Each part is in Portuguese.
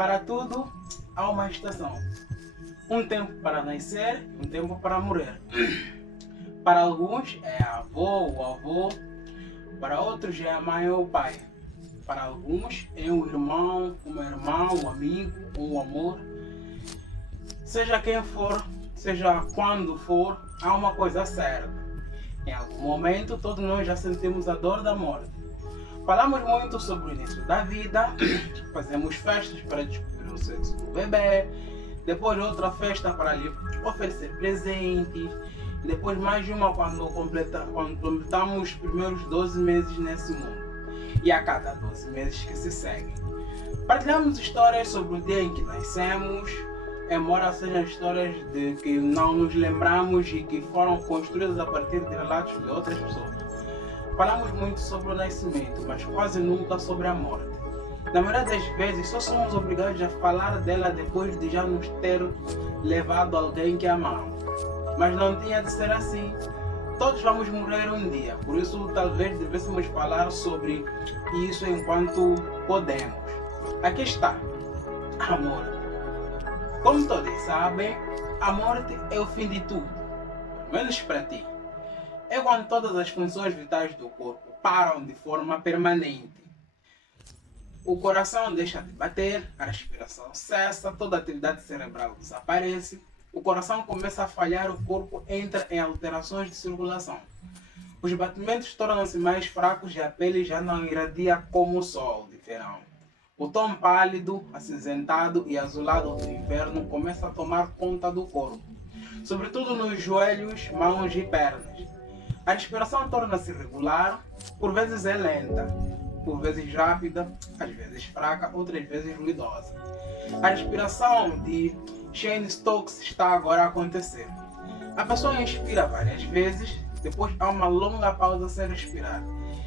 Para tudo há uma estação. Um tempo para nascer, um tempo para morrer. Para alguns é a avó ou avô, para outros é a mãe ou o pai. Para alguns é um irmão, uma irmã, um amigo, um amor. Seja quem for, seja quando for, há uma coisa certa. Em algum momento todos nós já sentimos a dor da morte. Falamos muito sobre o início da vida, fazemos festas para descobrir o sexo do bebê, depois outra festa para lhe oferecer presentes, depois mais uma quando completamos os primeiros 12 meses nesse mundo, e a cada 12 meses que se seguem. Partilhamos histórias sobre o dia em que nascemos, embora sejam histórias de que não nos lembramos e que foram construídas a partir de relatos de outras pessoas. Falamos muito sobre o nascimento, mas quase nunca sobre a morte. Na maioria das vezes, só somos obrigados a falar dela depois de já nos ter levado alguém que amamos. Mas não tinha de ser assim. Todos vamos morrer um dia, por isso talvez devêssemos falar sobre isso enquanto podemos. Aqui está, a morte. Como todos sabem, a morte é o fim de tudo, pelo menos para ti. É quando todas as funções vitais do corpo param de forma permanente. O coração deixa de bater, a respiração cessa, toda a atividade cerebral desaparece, o coração começa a falhar, o corpo entra em alterações de circulação. Os batimentos tornam-se mais fracos e a pele já não irradia como o sol de verão. O tom pálido, acinzentado e azulado do inverno começa a tomar conta do corpo, sobretudo nos joelhos, mãos e pernas. A respiração torna-se regular, por vezes é lenta, por vezes rápida, às vezes fraca, outras vezes ruidosa. A respiração de Shane Stokes está agora a acontecer. A pessoa inspira várias vezes, depois há uma longa pausa sem respirar.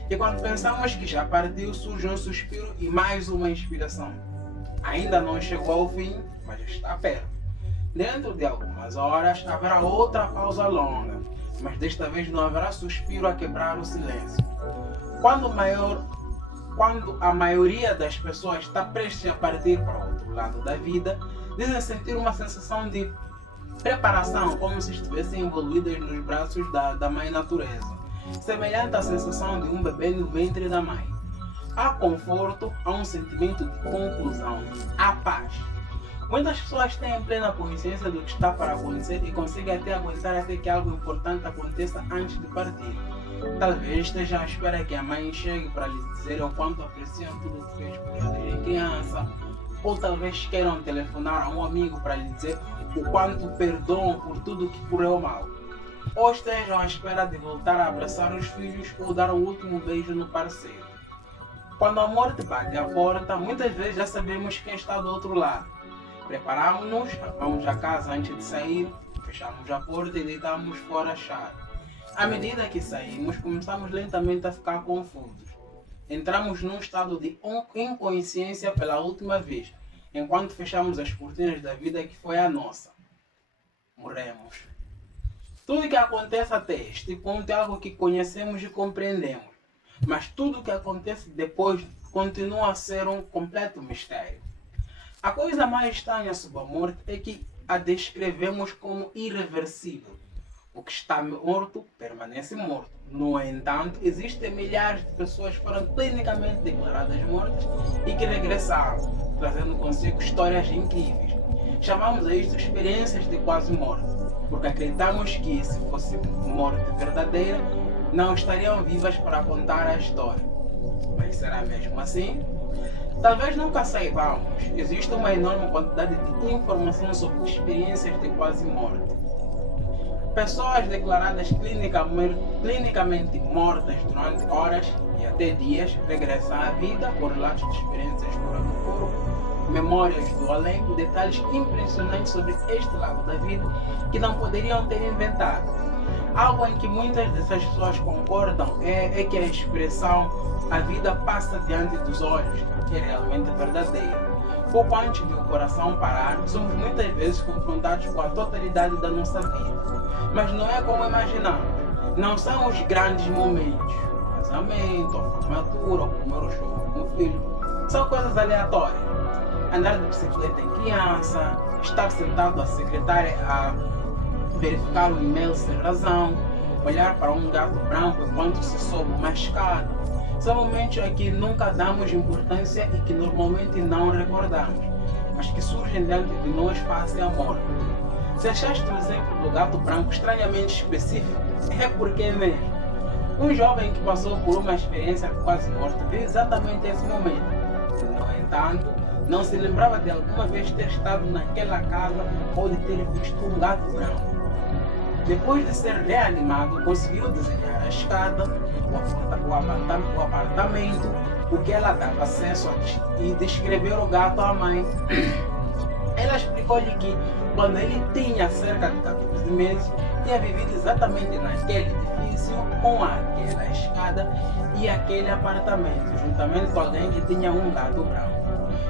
E quando pensamos que já partiu, surge um suspiro e mais uma inspiração. Ainda não chegou ao fim, mas está perto. Dentro de algumas horas haverá outra pausa longa, mas desta vez não haverá suspiro a quebrar o silêncio. Quando a maioria das pessoas está prestes a partir para o outro lado da vida, dizem sentir uma sensação de preparação, como se estivessem envolvidas nos braços da mãe natureza, semelhante à sensação de um bebê no ventre da mãe. Há conforto, há um sentimento de conclusão, há paz. Muitas pessoas têm plena consciência do que está para acontecer e conseguem até aguentar até que algo importante aconteça antes de partir. Talvez estejam à espera que a mãe chegue para lhes dizer o quanto apreciam tudo o que fez por eles em criança, ou talvez queiram telefonar a um amigo para lhe dizer o quanto perdoam por tudo que correu mal, ou estejam à espera de voltar a abraçar os filhos ou dar um último beijo no parceiro. Quando a morte bate à porta, muitas vezes já sabemos quem está do outro lado. Preparamos-nos, vamos à casa antes de sair, fechamos a porta e deitamos fora a chave. À medida que saímos, começamos lentamente a ficar confusos. Entramos num estado de inconsciência pela última vez, enquanto fechamos as cortinas da vida que foi a nossa. Morremos. Tudo que acontece até este ponto é algo que conhecemos e compreendemos, mas tudo o que acontece depois continua a ser um completo mistério. A coisa mais estranha sobre a morte é que a descrevemos como irreversível. O que está morto permanece morto. No entanto, existem milhares de pessoas que foram clinicamente declaradas mortas e que regressaram, trazendo consigo histórias incríveis. Chamamos a isto experiências de quase morte, porque acreditamos que, se fosse morte verdadeira, não estariam vivas para contar a história. Mas será mesmo assim? Talvez nunca saibamos. Existe uma enorme quantidade de informação sobre experiências de quase morte. Pessoas declaradas clinicamente mortas durante horas e até dias regressam à vida por relatos de experiências fora do corpo, memórias do além e detalhes impressionantes sobre este lado da vida que não poderiam ter inventado. Algo em que muitas dessas pessoas concordam é que a expressão "a vida passa diante dos olhos" é realmente verdadeira. Pouco antes de o coração parar, somos muitas vezes confrontados com a totalidade da nossa vida. Mas não é como imaginamos. Não são os grandes momentos, o casamento, a formatura, o primeiro show com o filho. São coisas aleatórias. andar de bicicleta em criança, estar sentado à secretária a verificar o e-mail sem razão, olhar para um gato branco enquanto se sobe uma escada. São momentos a que nunca damos importância e que normalmente não recordamos, mas que surgem dentro de nós face à morte. Se achaste o exemplo do gato branco estranhamente específico, é porque é mesmo. Um jovem que passou por uma experiência de quase morte viu exatamente esse momento. No entanto, não se lembrava de alguma vez ter estado naquela casa ou de ter visto um gato branco. Depois de ser reanimado, conseguiu desenhar a escada, o apartamento, o que ela dava acesso e descrever o gato à mãe. Ela explicou-lhe que, quando ele tinha cerca de 14 meses, tinha vivido exatamente naquele edifício, com aquela escada e aquele apartamento, juntamente com alguém que tinha um gato branco.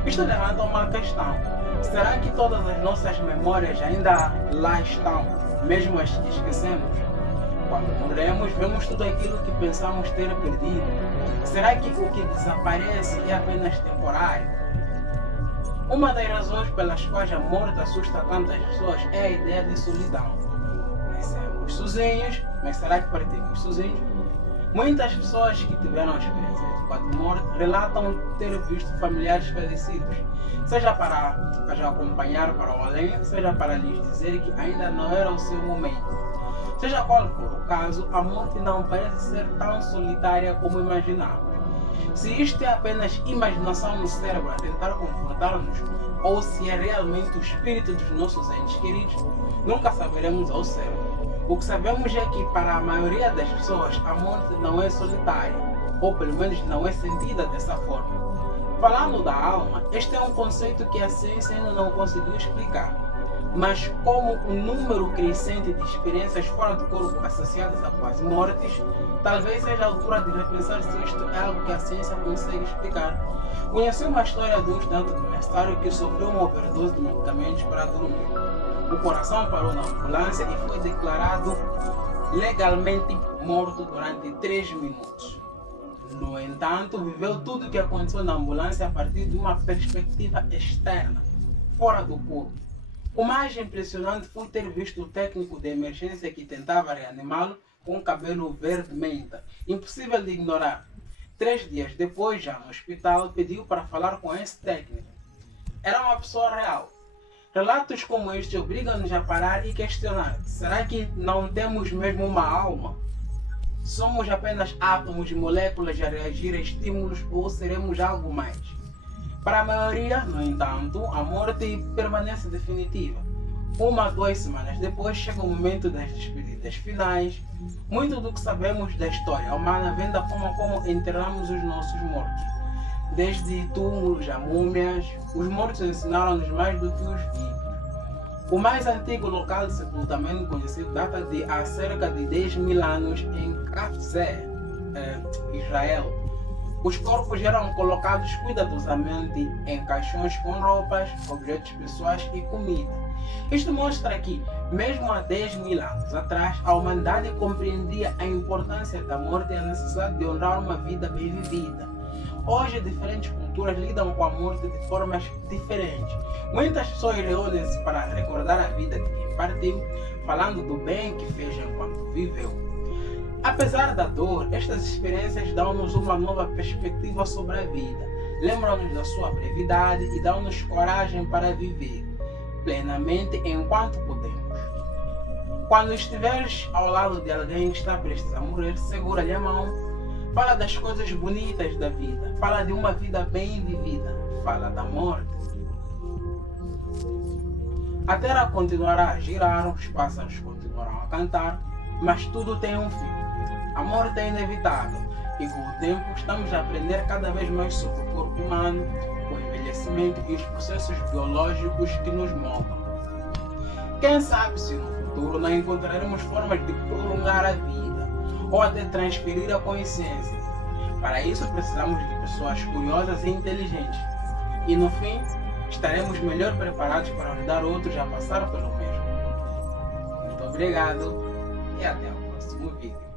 Isto levanta uma questão: será que todas as nossas memórias ainda lá estão, mesmo as que esquecemos? Quando morremos, vemos tudo aquilo que pensamos ter perdido. Será que o que desaparece é apenas temporário? Uma das razões pelas quais a morte assusta tantas pessoas é a ideia de solidão. Nascemos sozinhos, mas será que partimos sozinhos? Muitas pessoas que tiveram a experiência de quase morte relatam ter visto familiares falecidos, seja para as acompanhar para o além, seja para lhes dizer que ainda não era o seu momento. Seja qual for o caso, a morte não parece ser tão solitária como imaginamos. Se isto é apenas imaginação no cérebro a tentar confortar-nos, ou se é realmente o espírito dos nossos entes queridos, nunca saberemos ao certo. O que sabemos é que, para a maioria das pessoas, a morte não é solitária, ou pelo menos não é sentida dessa forma. Falando da alma, este é um conceito que a ciência ainda não conseguiu explicar. Mas como um número crescente de experiências fora do corpo associadas a quase mortes, talvez seja a altura de repensar se isto é algo que a ciência consegue explicar. Conheci uma história de um estudante universitário que sofreu uma overdose de medicamentos para dormir. O coração parou na ambulância e foi declarado legalmente morto durante 3 minutos. No entanto, viveu tudo o que aconteceu na ambulância a partir de uma perspectiva externa, fora do corpo. O mais impressionante foi ter visto o técnico de emergência que tentava reanimá-lo com cabelo verde-menta, impossível de ignorar. 3 dias depois, já no hospital, pediu para falar com esse técnico. Era uma pessoa real. Relatos como este obrigam-nos a parar e questionar: será que não temos mesmo uma alma? Somos apenas átomos e moléculas a reagir a estímulos ou seremos algo mais? Para a maioria, no entanto, a morte permanece definitiva. 1 a 2 semanas depois chega o momento das despedidas finais. Muito do que sabemos da história humana vem da forma como enterramos os nossos mortos. Desde túmulos a múmias, os mortos ensinaram-nos mais do que os vivos. O mais antigo local de sepultamento conhecido data de há cerca de 10.000 anos em Kafzeh, Israel. Os corpos eram colocados cuidadosamente em caixões com roupas, objetos pessoais e comida. Isto mostra que, mesmo há 10.000 anos atrás, a humanidade compreendia a importância da morte e a necessidade de honrar uma vida bem vivida. Hoje, diferentes culturas lidam com a morte de formas diferentes. Muitas pessoas reúnem-se para recordar a vida de quem partiu, falando do bem que fez enquanto viveu. Apesar da dor, estas experiências dão-nos uma nova perspectiva sobre a vida, lembram-nos da sua brevidade e dão-nos coragem para viver plenamente enquanto podemos. Quando estiveres ao lado de alguém que está prestes a morrer, segura-lhe a mão, fala das coisas bonitas da vida, fala de uma vida bem vivida, fala da morte. A terra continuará a girar, os pássaros continuarão a cantar, mas tudo tem um fim. A morte é inevitável e com o tempo estamos a aprender cada vez mais sobre o corpo humano, o envelhecimento e os processos biológicos que nos moldam. Quem sabe se no futuro não encontraremos formas de prolongar a vida ou até transferir a consciência. Para isso precisamos de pessoas curiosas e inteligentes e no fim estaremos melhor preparados para ajudar outros a passar pelo mesmo. Muito obrigado e até o próximo vídeo.